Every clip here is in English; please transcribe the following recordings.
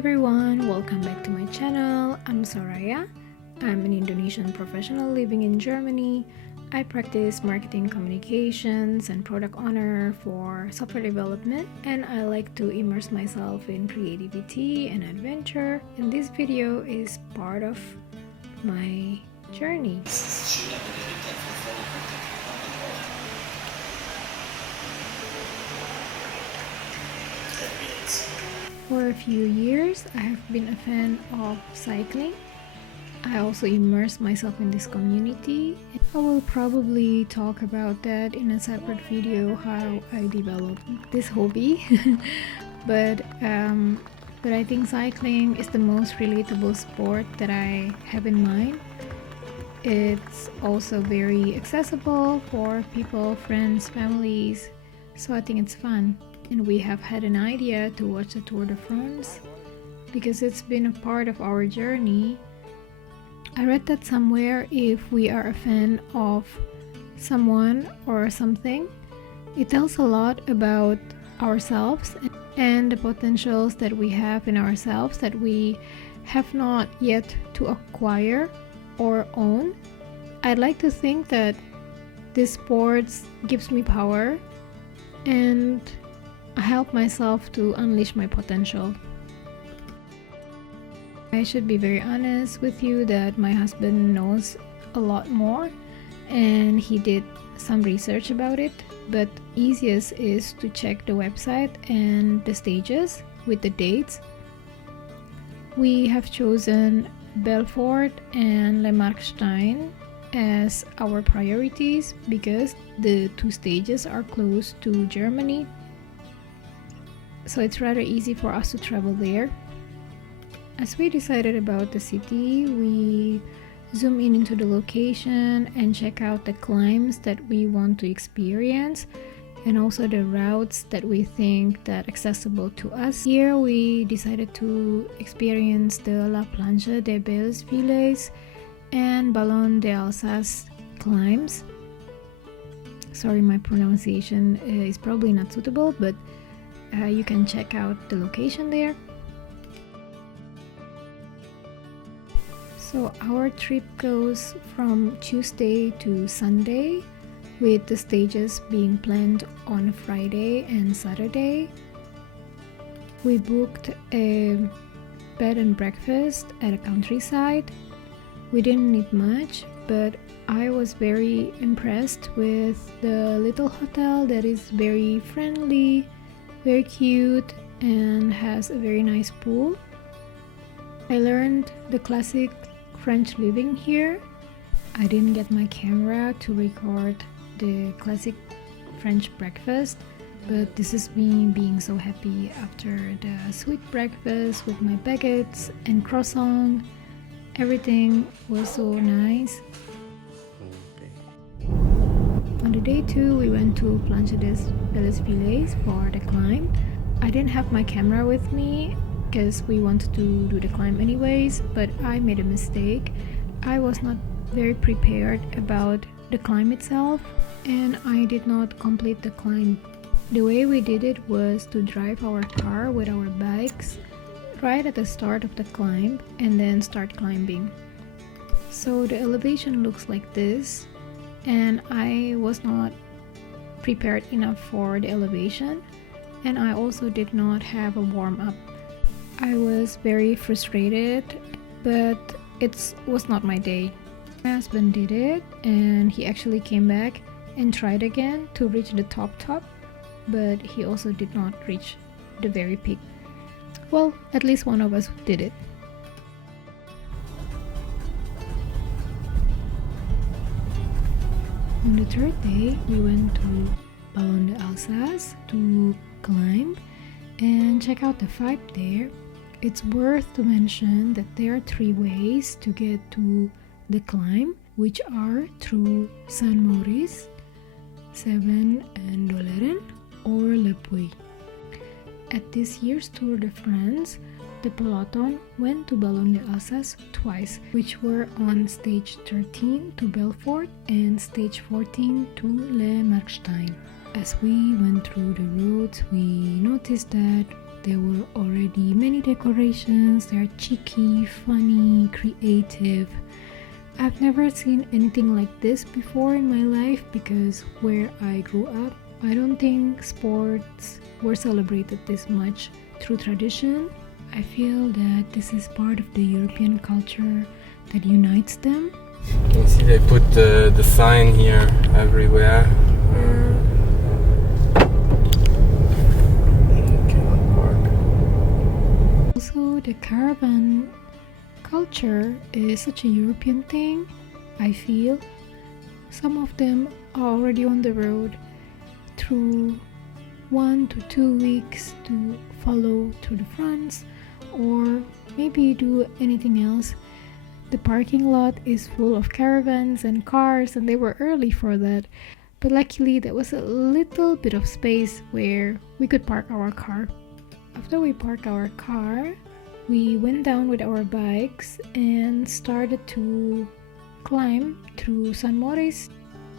everyone, welcome back to my channel. I'm Soraya. I'm an Indonesian professional living in Germany. I practice marketing communications and product owner for software development, and I like to immerse myself in creativity and adventure, and this video is part of my journey. For a few years, I have been a fan of cycling. I also immerse myself in this community. I will probably talk about that in a separate video, how I developed this hobby. but I think cycling is the most relatable sport that I have in mind. It's also very accessible for people, friends, families, so I think it's fun. And we have had an idea to watch the Tour de France because it's been a part of our journey. I read that somewhere if we are a fan of someone or something, it tells a lot about ourselves and the potentials that we have in ourselves that we have not yet to acquire or own. I'd like to think that this sport gives me power and I help myself to unleash my potential. I should be very honest with you that my husband knows a lot more and he did some research about it, but easiest is to check the website and the stages with the dates. We have chosen Belfort and Le Markstein as our priorities because the two stages are close to Germany, so it's rather easy for us to travel there. As we decided about the city, we zoom in into the location and check out the climbs that we want to experience and also the routes that we think that accessible to us. Here we decided to experience the La Planche des Belles Filles and Ballon de Alsace climbs. Sorry, my pronunciation is probably not suitable, but you can check out the location there. So our trip goes from Tuesday to Sunday, with the stages being planned on Friday and Saturday. We booked a bed and breakfast at a countryside. We didn't need much, but I was very impressed with the little hotel that is very friendly, very cute, and has a very nice pool. I learned the classic French living here. I didn't get my camera to record the classic French breakfast, but this is me being so happy after the sweet breakfast with my baguettes and croissant. Everything was so nice. On the day 2, we went to Planches des Belles Filles for the climb. I didn't have my camera with me because we wanted to do the climb anyways, but I made a mistake. I was not very prepared about the climb itself and I did not complete the climb. The way we did it was to drive our car with our bikes right at the start of the climb and then start climbing. So the elevation looks like this, and I was not prepared enough for the elevation, and I also did not have a warm-up. I was very frustrated, but it was not my day. My husband did it and he actually came back and tried again to reach the top, but he also did not reach the very peak. Well, at least one of us did it. On the third day, we went to Ballon de Alsace to climb and check out the vibe there. It's worth to mention that there are 3 ways to get to the climb, which are through Saint Maurice, Seven and Doleren, or Le Puy. At this year's Tour de France, the peloton went to Ballon de Alsace twice, which were on stage 13 to Belfort and stage 14 to Le Markstein. As we went through the roads, we noticed that There were already many decorations. They are cheeky, funny, creative. I've never seen anything like this before in my life because where I grew up, I don't think sports were celebrated this much through tradition. I feel that this is part of the European culture that unites them. You can see they put the sign here everywhere. Also, the caravan culture is such a European thing, I feel. Some of them are already on the road through 1 to 2 weeks to follow Tour de France or maybe do anything else. The parking lot is full of caravans and cars, and they were early for that. But luckily there was a little bit of space where we could park our car. After we parked our car, we went down with our bikes and started to climb through San Maurice.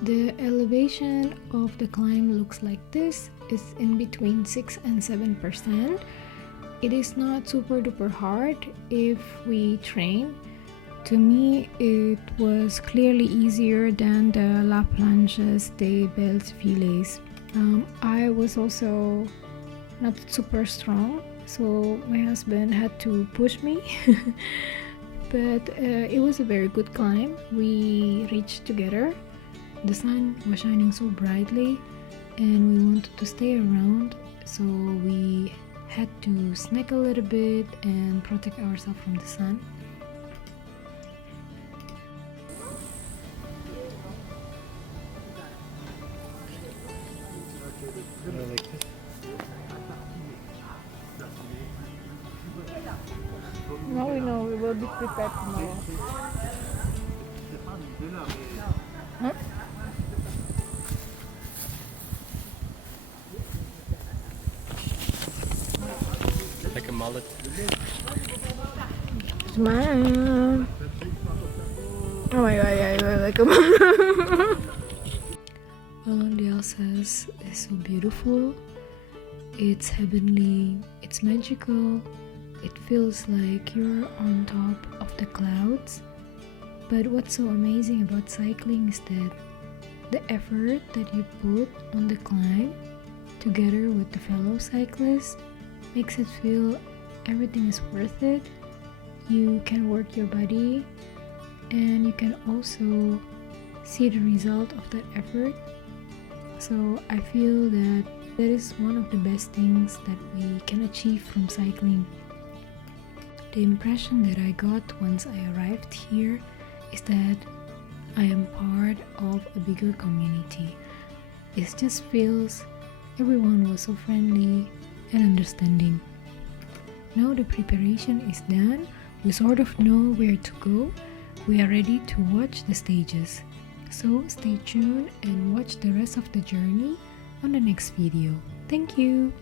The elevation of the climb looks like this. It's in between 6 and 7%. It is not super duper hard if we train. To me, it was clearly easier than the La Planches de Belles Filles. I was also not super strong, so my husband had to push me. But it was a very good climb. We reached together. The sun was shining so brightly and we wanted to stay around, so we had to snack a little bit and protect ourselves from the sun. Now we know, we will be prepared tomorrow. Huh? Like a mullet. Smile. Oh my god, yeah, I like a mullet. Ballon d'Alsace is so beautiful. It's heavenly, it's magical. It feels like you're on top of the clouds. But what's so amazing about cycling is that the effort that you put on the climb together with the fellow cyclists makes it feel everything is worth it. You can work your body and you can also see the result of that effort. So I feel that that is one of the best things that we can achieve from cycling. The impression that I got once I arrived here is that I am part of a bigger community. It just feels everyone was so friendly and understanding. Now the preparation is done, we sort of know where to go, we are ready to watch the stages. So stay tuned and watch the rest of the journey on the next video. Thank you!